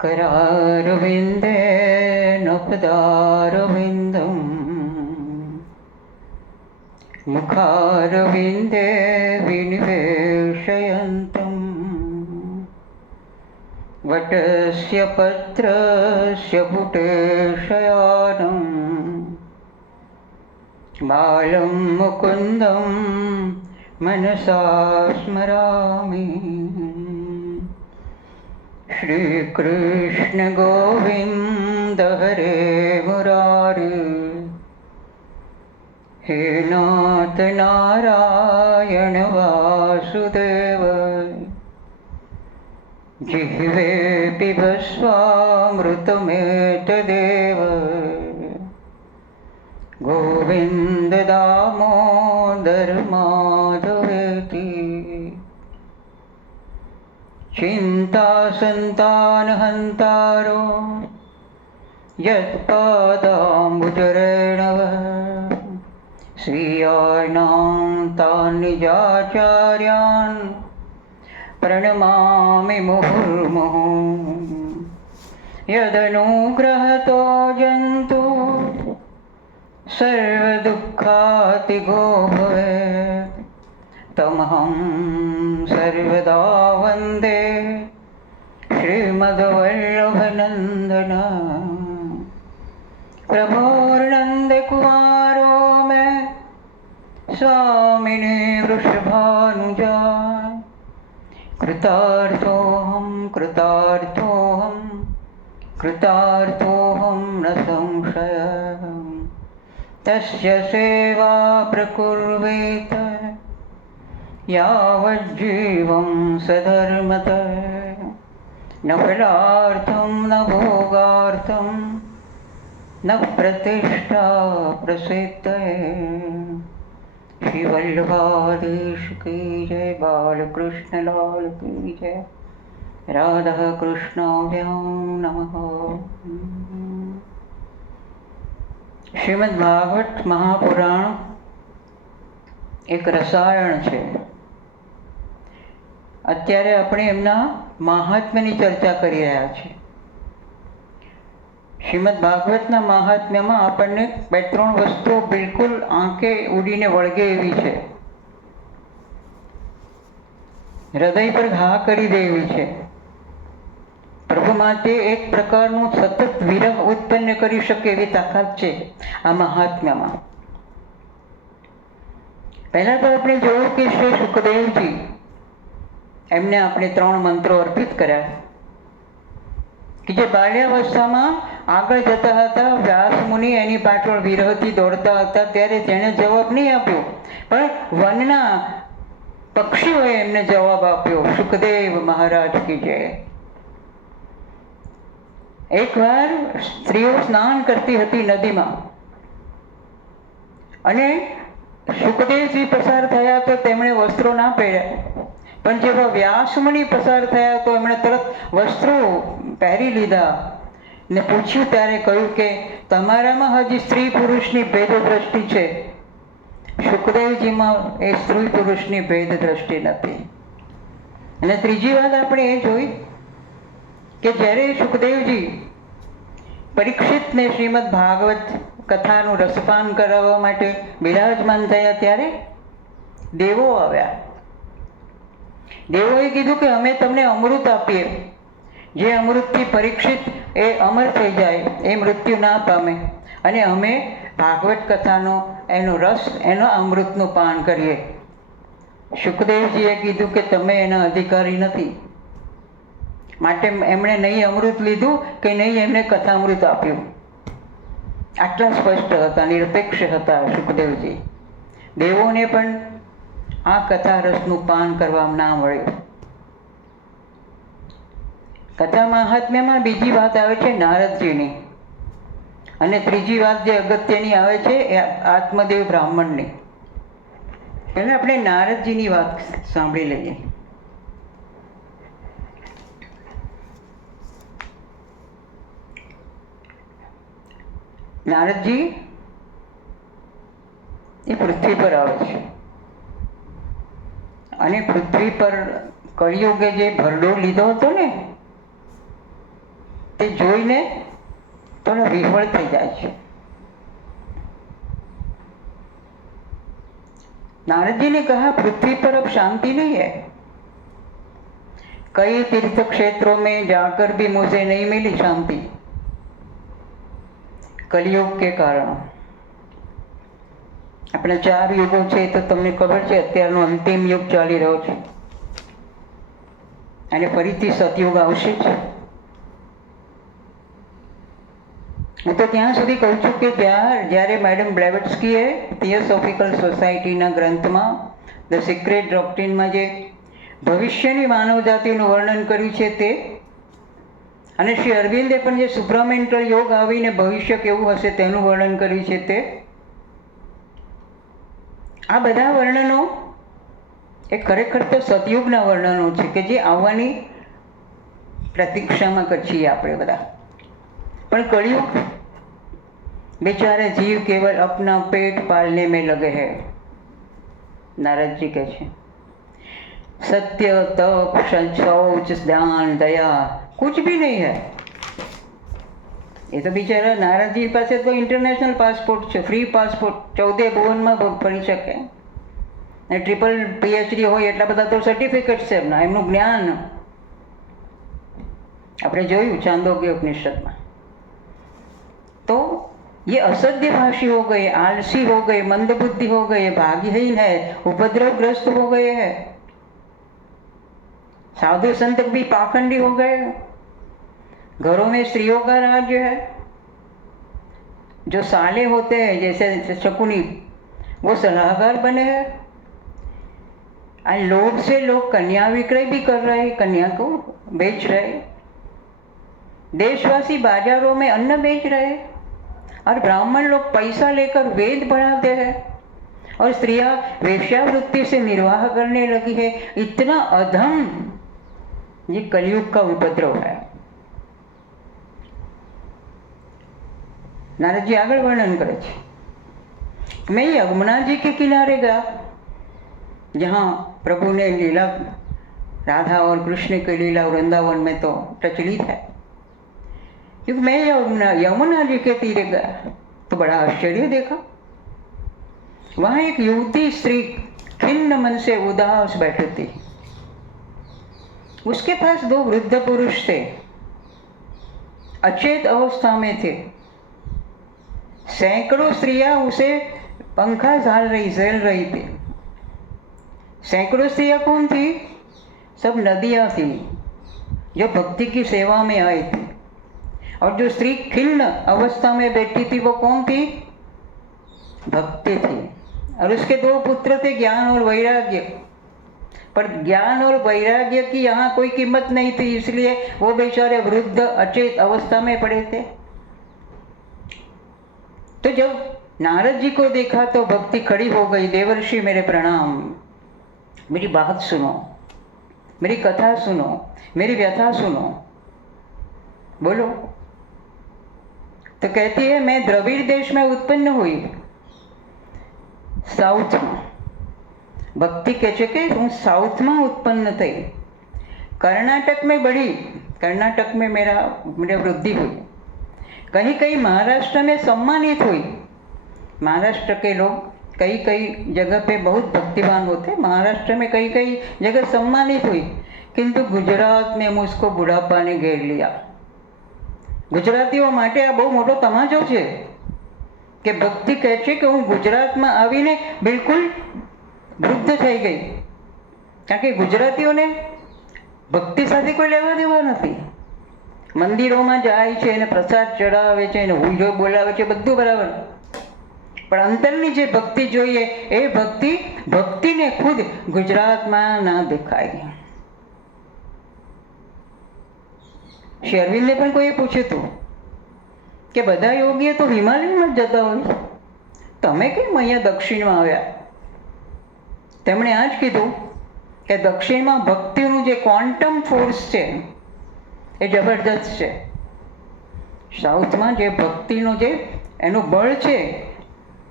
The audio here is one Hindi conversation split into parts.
करारविन्देन पदारविन्दं मुखारविन्दे विनिवेशयन्तं वटस्य पत्रस्य पुटे शयानं बालं मुकुन्दं मनसा स्मरामि। श्रीकृष्ण गोविन्द हरे मुरारी, हे नाथ नारायण वासुदेव, जिह्वे पिबस्वामृतमेतदेव, गोविन्द दामोदर माधवेति। चिन्तासन्तानहन्तारो यत्पादाम्बुजरेणवः, श्रियाणां तान् निजाचार्यान् प्रणमामि मुहुर्मुहुः। यदनुग्रहतो जन्तु सर्वदुःखातिगो भवेत्, तमहं सर्वदा वन्दे श्रीमद्वल्लभनन्दन। प्रभोर्नन्दकुमारो मे स्वामिने वृषभानुजा, कृतार्थोऽहं कृतार्थोऽहं कृतार्थोऽहं न संशयः। तस्य सेवा प्रकुर्वेत यावज्जीवं सधर्मतः, न फलार्थं न भोगार्थं न प्रतिष्ठा प्रसिद्धये। श्री वल्लभाधीश की जय, बालकृष्ण लाल की जय, राधा कृष्णाभ्यां नमः। શ્રીમદ ભાગવત મહાપુરાણ એક રસાયણ છે. અત્યારે આપણે એમના મહાત્મ્યની ચર્ચા કરી રહ્યા છીએ. શ્રીમદ ભાગવતના મહાત્મ્યમાં આપણને બે ત્રણ વસ્તુઓ બિલકુલ આંખે ઉડીને વળગે એવી છે, હૃદય પર ઘા કરી દે એવી છે. પ્રભુ માટે એક પ્રકારનું સતત વિરહ ઉત્પન્ન કરી શકે એવી તાકાત છે આ મહાત્મ્યમાં. પહેલા તો આપણે જોયું કે શ્રી સુખદેવજી, એમને આપણે 3 મંત્રો અર્પિત કર્યા કે જે બાલ્યાવસ્થામાં આગળ જતા હતા. વ્યાસ મુનિ એની પાછળ વિરહથી દોડતા હતા, ત્યારે તેણે જવાબ નહીં આપ્યો, પણ વનના પક્ષીઓએ એમને જવાબ આપ્યો. સુખદેવ મહારાજ કી જય. એકવાર સ્ત્રીઓ સ્નાન કરતી હતી નદીમાં, અને સુખદેવજી પસાર થયા તો તેમણે વસ્ત્રો ના પહેર્યા, પણ જેવા વ્યાસમુનિ પસાર થયા તો એમણે તરત વસ્ત્રો પહેરી લીધા ને પૂછ્યું ત્યારે કહ્યું કે તમારામાં હજી સ્ત્રી પુરુષની ભેદ દ્રષ્ટિ છે, સુખદેવજીમાં એ સ્ત્રી પુરુષની ભેદ દ્રષ્ટિ નથી. અને ત્રીજી વાત આપણે એ જોઈ કે જ્યારે સુખદેવજી પરીક્ષિતને શ્રીમદ ભાગવત કથાનું રસપાન કરાવવા માટે બિરાજમાન થયા, ત્યારે દેવો આવ્યા. દેવોએ કીધું કે અમે તમને અમૃત આપીએ, જે અમૃતથી પરીક્ષિત એ અમર થઈ જાય, એ મૃત્યુ ના પામે, અને અમે ભાગવત કથાનો એનો રસ, એનો અમૃતનું પાન કરીએ. સુખદેવજીએ કીધું કે તમે એના અધિકારી નથી, માટે એમણે નહીં અમૃત લીધું કે નહીં એમને કથામૃત આપ્યું. આટલા સ્પષ્ટ હતા, નિરપેક્ષ હતા સુખદેવજી. દેવોને પણ આ કથા રસનું પાન કરવા ના મળ્યું. કથા મહાત્મ્યમાં બીજી વાત આવે છે નારદજીની, અને ત્રીજી વાત જે અગત્યની આવે છે એ આત્મદેવ બ્રાહ્મણની. પહેલાં આપણે નારદજીની વાત સાંભળી લઈએ. નારદજી એ પૃથ્વી પર આવે છે, અને પૃથ્વી પર કળિયુગે જે ભરડો લીધો હતો ને, તે જોઈને થોડા વિહવળ થઈ જાય છે. नारद जी ने कहा पृथ्वी पर अब शांति नहीं है. कई तीर्थ क्षेत्रों में जाकर भी मुझे नहीं मिली शांति, कलयुग के कारण. આપણે 4 યુગો છે તો તમને ખબર છે અત્યારનો અંતિમ યુગ ચાલી રહ્યો છે અને ફરીથી સતયુગ આવશે જ. હું તો ત્યાં સુધી કહું છું કે જ્યારે મેડમ બ્લેવટ્સ્કીએ થિયોસોફિકલ સોસાયટીના ગ્રંથમાં ધ સિક્રેટ ડોક્ટ્રીનમાં જે ભવિષ્યની માનવજાતિનું વર્ણન કર્યું છે તે, અને શ્રી અરવિંદે પણ જે સુપ્રામેન્ટલ યોગ આવીને ભવિષ્ય કેવું હશે તેનું વર્ણન કર્યું છે તે, આ બધા વર્ણનો એ ખરેખર તો સતયુગના વર્ણનો છે કે જે આવવાની પ્રતીક્ષામાં છીએ આપણે બધા. પણ कलयुग बेचारे जीव केवल अपना पेट पालने में लगे हैं. नारद जी कहते हैं सत्य तप शौच दान दया कुछ भी नहीं है. ये तो बेचारा नारद जी પાસે તો ઇન્ટરનેશનલ પાસપોર્ટ છે, ફ્રી પાસપોર્ટ, 14 ભુવનમાં ફરી શકે, અને ટ્રિપલ PhD હોય એટલા બધા તો સર્ટિફિકેટ છે એમના. એમનું જ્ઞાન આપણે જોયું ચાંદોગ્ય ઉપનિષદમાં. तो ये असत्य भाषी हो गए, आलसी हो गए, मंदबुद्धि हो गए, भाग्यहीन है, उपद्रवग्रस्त हो गए हैं. साधु संत भी पाखंडी हो गए. घरों में स्त्रियों का राज्य है. जो साले होते हैं जैसे शकुनी, वो सलाहकार बने हैं. लोभ से लोग कन्या विक्रय भी कर रहे हैं, कन्या को बेच रहे. देशवासी बाजारों में अन्न बेच रहे और ब्राह्मण लोग पैसा लेकर वेद पढ़ाते हैं और स्त्रियां वेश्यावृत्ति से निर्वाह करने लगी है. इतना अधम ये कलयुग का उपद्रव है. नारद जी आगे वर्णन करे छे. मैं यमुना जी के किनारे गया जहाँ प्रभु ने लीला, राधा और कृष्ण की लीला वृंदावन में तो प्रचलित है. क्योंकि मैं यमुना जी के तीरे गया तो बड़ा आश्चर्य देखा. वहाँ एक युवती स्त्री खिन्न मन से उदास बैठी थी. उसके पास 2 वृद्ध पुरुष थे, अचेत अवस्था में थे. सैकड़ों स्त्रियां उसे पंखा झेल रही थी. सैकड़ों स्त्रियां कौन थी? सब नदियां थी जो भक्ति की सेवा में आई थी. और जो स्त्री खिन्न अवस्था में बैठी थी वो कौन थी? भक्ति थी. और उसके 2 पुत्र थे, ज्ञान और वैराग्य. पर ज्ञान और वैराग्य की यहाँ कोई कीमत नहीं थी, इसलिए वो बेचारे वृद्ध अचेत अवस्था में पड़े थे. तो जब नारद जी को देखा तो भक्ति खड़ी हो गई. देवर्षि मेरे प्रणाम, मेरी बात सुनो, मेरी कथा सुनो, मेरी व्यथा सुनो, बोलो. तो कहती है मैं द्रविड़ देश में उत्पन्न हुई, साउथ में. भक्ति कहे कि हूँ साउथ में उत्पन्न थी, कर्नाटक में बढ़ी, कर्नाटक में मेरी वृद्धि हुई, कहीं कहीं महाराष्ट्र में सम्मानित हुई. महाराष्ट्र के लोग कई जगह पे बहुत भक्तिवान होते, महाराष्ट्र में कई जगह सम्मानित हुई. किंतु गुजरात में मुझको बुढ़ापा ने घेर लिया. ગુજરાતીઓ માટે આ બહુ મોટો તમાચો છે કે ભક્તિ કહે છે કે હું ગુજરાતમાં આવીને બિલકુલ વૃદ્ધ થઈ ગઈ. કારણ કે ગુજરાતીઓને ભક્તિ સાથે કોઈ લેવા દેવા નથી. મંદિરોમાં જાય છે અને પ્રસાદ ચડાવે છે અને હુંજો બોલાવે છે, બધું બરાબર. પણ અંતરની જે ભક્તિ જોઈએ એ ભક્તિને ખુદ ગુજરાતમાં ના દેખાય. શ્રી અરવિંદને પણ કોઈએ પૂછ્યું હતું કે બધા યોગીઓ તો હિમાલયમાં જ જતા હોય, તમે કેમ અહીંયા દક્ષિણમાં આવ્યા? તેમણે આ જ કીધું કે દક્ષિણમાં ભક્તિનું જે ક્વોન્ટમ ફોર્સ છે એ જબરદસ્ત છે. સાઉથમાં જે ભક્તિનો જે એનું બળ છે,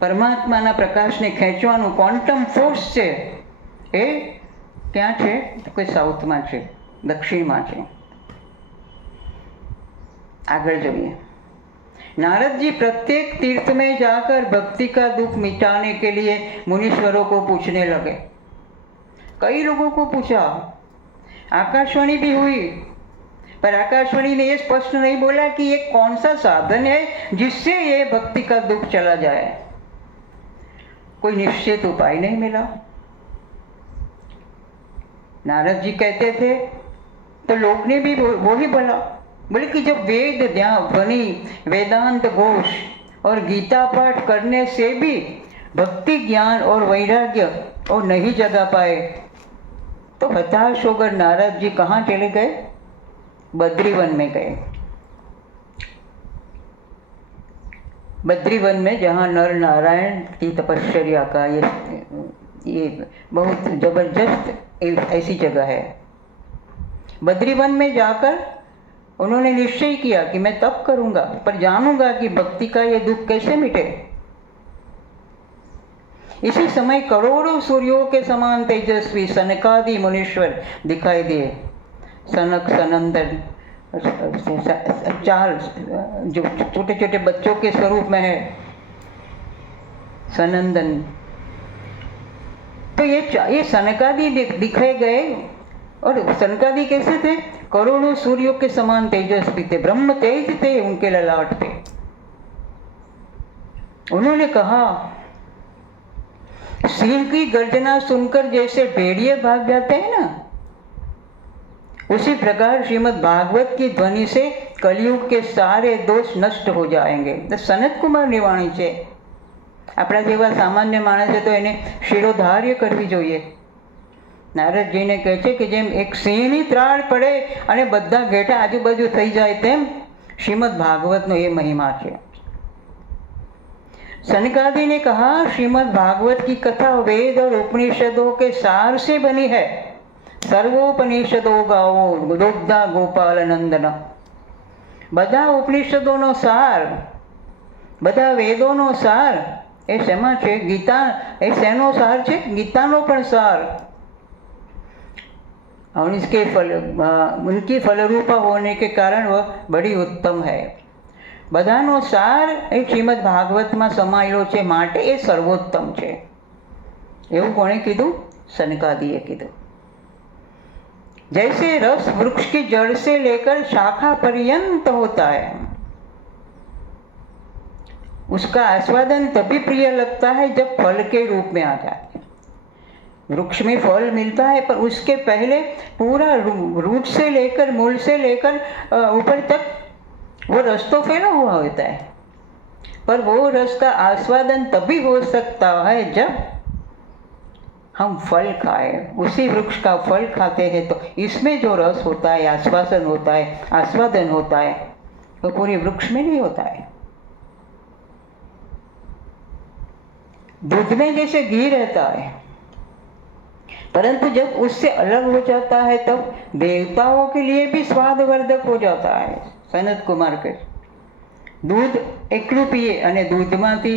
પરમાત્માના પ્રકાશને ખેંચવાનું ક્વોન્ટમ ફોર્સ છે, એ ક્યાં છે? કોઈ સાઉથમાં છે, દક્ષિણમાં છે. आगे जाइए। नारद जी प्रत्येक तीर्थ में जाकर भक्ति का दुख मिटाने के लिए मुनीश्वरों को पूछने लगे। कई लोगों को पूछा, आकाशवाणी भी हुई, पर आकाशवाणी ने ये स्पष्ट नहीं बोला कि ये कौन सा साधन है जिससे ये भक्ति का दुख चला जाए। कोई निश्चित उपाय नहीं मिला। नारद जी कहते थे तो लोग ने भी वो ही बोले कि जब वेद ध्वनि, वेदांत घोष और गीता पाठ करने से भी भक्ति, ज्ञान और वैराग्य और नहीं जगा पाए तो हताश होकर नारद जी कहाँ चले गए? बद्रीवन में गए। बद्रीवन में जहाँ नर नारायण की तपश्चर्या का ये बहुत जबरदस्त ऐसी जगह है। बद्रीवन में जाकर उन्होंने निश्चय किया कि मैं तप करूंगा, पर जानूंगा कि भक्ति का ये दुख कैसे मिटे। इसी समय करोड़ों सूर्यों के समान तेजस्वी सनकादि मुनीश्वर दिखाई दिए। सनक, सनंदन, चार जो छोटे छोटे बच्चों के स्वरूप में है सनंदन, तो ये सनकादि दिखाए गए। और सनकादि कैसे थे? करोड़ों सूर्यों के समान तेजस्वी थे, ब्रह्म तेज थे उनके ललाट पे। उन्होंने कहा, सिंह की गर्जना सुनकर जैसे भेड़िए भाग जाते हैं ना, उसी प्रकार श्रीमद् भागवत की ध्वनि से कलयुग के सारे दोष नष्ट हो जाएंगे। तो सनत कुमार निवाणी છે, આપણા જેવા સામાન્ય માણસે તો એને શિરોધાર્ય કરવી જોઈએ। નારદજીને કહે છે કે જેમ એક સિંહની ત્રાળ પડે અને બધા ઘેટા આજુબાજુ થઈ જાય તેમ શ્રીમદ્ ભાગવતનો ये महिमा છે। सनकादि ने कहा, श्रीमद् भागवत की कथा वेद और उपनिषदों के सार से बनी है। सर्वोपनिषदो गावो दुग्धा गोपाल नंदन। બધા ઉપનિષદોનો સાર, બધા વેદોનો સાર એ શેમાં છે? ગીતા એ શેનો સાર છે? ગીતાનો પણ સાર। और उनकी फलरूपा होने के कारण वह बड़ी उत्तम है। બધાનો સાર એ શ્રીમદ્ ભાગવતમાં સમાયેલો છે, માટે એ સર્વોત્તમ છે। એવું કોણે કીધું? સનકાદિએ કીધું। जैसे रस वृक्ष की जड़ से लेकर शाखा पर्यंत होता है, उसका आस्वादन तभी प्रिय लगता है जब फल के रूप में आ जाए। वृक्ष में फल मिलता है, पर उसके पहले पूरा रूट से लेकर, मूल से लेकर ऊपर तक वो रस तो फैला हुआ होता है, पर वो रस का आस्वादन तभी हो सकता है जब हम फल खाएं। उसी वृक्ष का फल खाते हैं तो इसमें जो रस होता है, आस्वादन होता है, आस्वादन होता है, वो पूरे वृक्ष में नहीं होता है। दूध में जैसे घी रहता है, परंतु जब उससे अलग हो जाता है तब देवताओं के लिए भी स्वादवर्धक हो जाता है। सनत कुमार के दूध एकલું પીએ અને દૂધમાંથી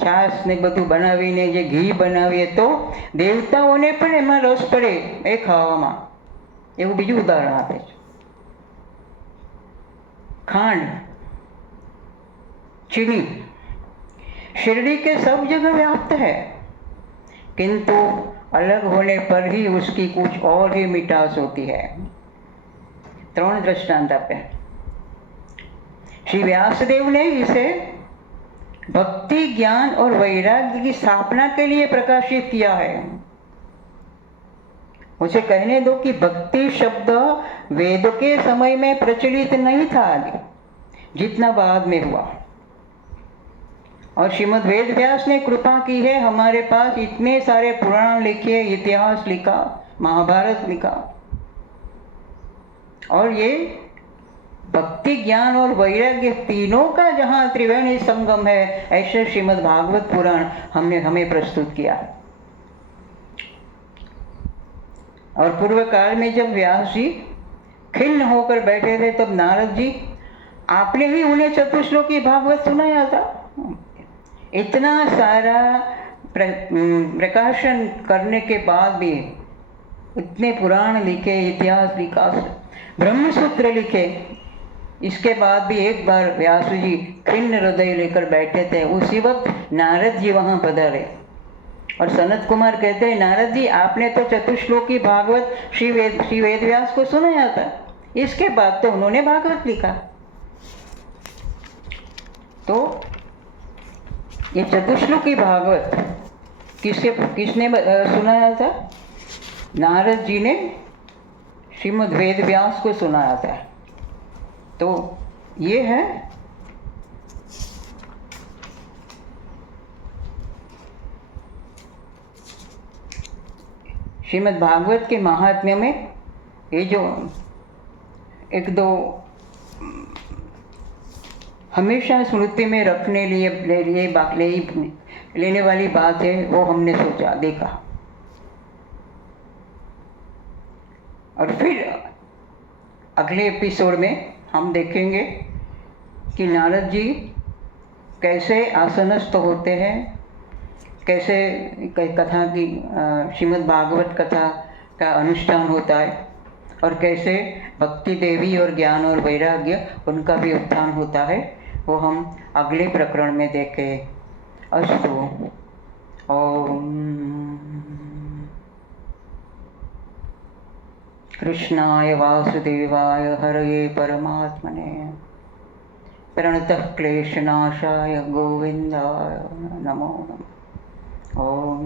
છાશ ને બધું બનાવીને જે ઘી બનાવીએ તો દેવતાઓને પણ એમાં રસ પડે એ ખાવામાં। એવું બીજું ઉદાહરણ આપે છે। ખાંડ, चीनी शिरडी के सब जगह व्याप्त है, किंतु अलग होने पर ही उसकी कुछ और ही मिठास होती है। 3 दृष्टांत आपे। श्री व्यासदेव ने इसे भक्ति, ज्ञान और वैराग्य की स्थापना के लिए प्रकाशित किया है। उसे कहने दो कि भक्ति शब्द वेद के समय में प्रचलित नहीं था जितना बाद में हुआ, और श्रीमद् वेद व्यास ने कृपा की है, हमारे पास इतने सारे पुराण लिखे, इतिहास लिखा, महाभारत लिखा, और ये भक्ति, ज्ञान और वैराग्य तीनों का जहाँ त्रिवेणी संगम है, ऐसे श्रीमद् भागवत पुराण हमने हमें प्रस्तुत किया। और पूर्व काल में जब व्यास जी खिन्न होकर बैठे थे तब नारद जी, आपने ही उन्हें चतुश्लोकी भागवत सुनाया था। इतना सारा प्रकाशन करने के बाद भी, इतने पुराण लिखे, इतिहास लिखा, ब्रह्मसूत्र लिखे, इसके बाद भी एक बार व्यास जी खिन्न हृदय लेकर बैठे थे। उसी वक्त नारद जी वहाँ पधारे और सनत कुमार कहते हैं, नारद जी आपने तो चतुश्लोकी भागवत श्री वेद व्यास को सुनाया था, इसके बाद तो उन्होंने भागवत लिखा। तो ये चतुश्लोकी भागवत किसने सुनाया था? नारद जी ने श्रीमद् वेद व्यास को सुनाया था। तो ये है श्रीमद् भागवत के महात्म्य में ये जो एक दो हमेशा स्मृति में रखने लेने वाली बात है, वो हमने सोचा देखा। और फिर अगले एपिसोड में हम देखेंगे कि नारद जी कैसे आसनस्थ होते हैं, कैसे कथा की श्रीमद् भागवत कथा का अनुष्ठान होता है, और कैसे भक्ति देवी और ज्ञान और वैराग्य उनका भी उत्थान होता है, वो हम अगले प्रकरण में देखें। अस्तु। ओम कृष्णाय वासुदेवाय हरये परमात्मने प्रणतः क्लेशनाशाय गोविन्दाय नमो नमः। ओम।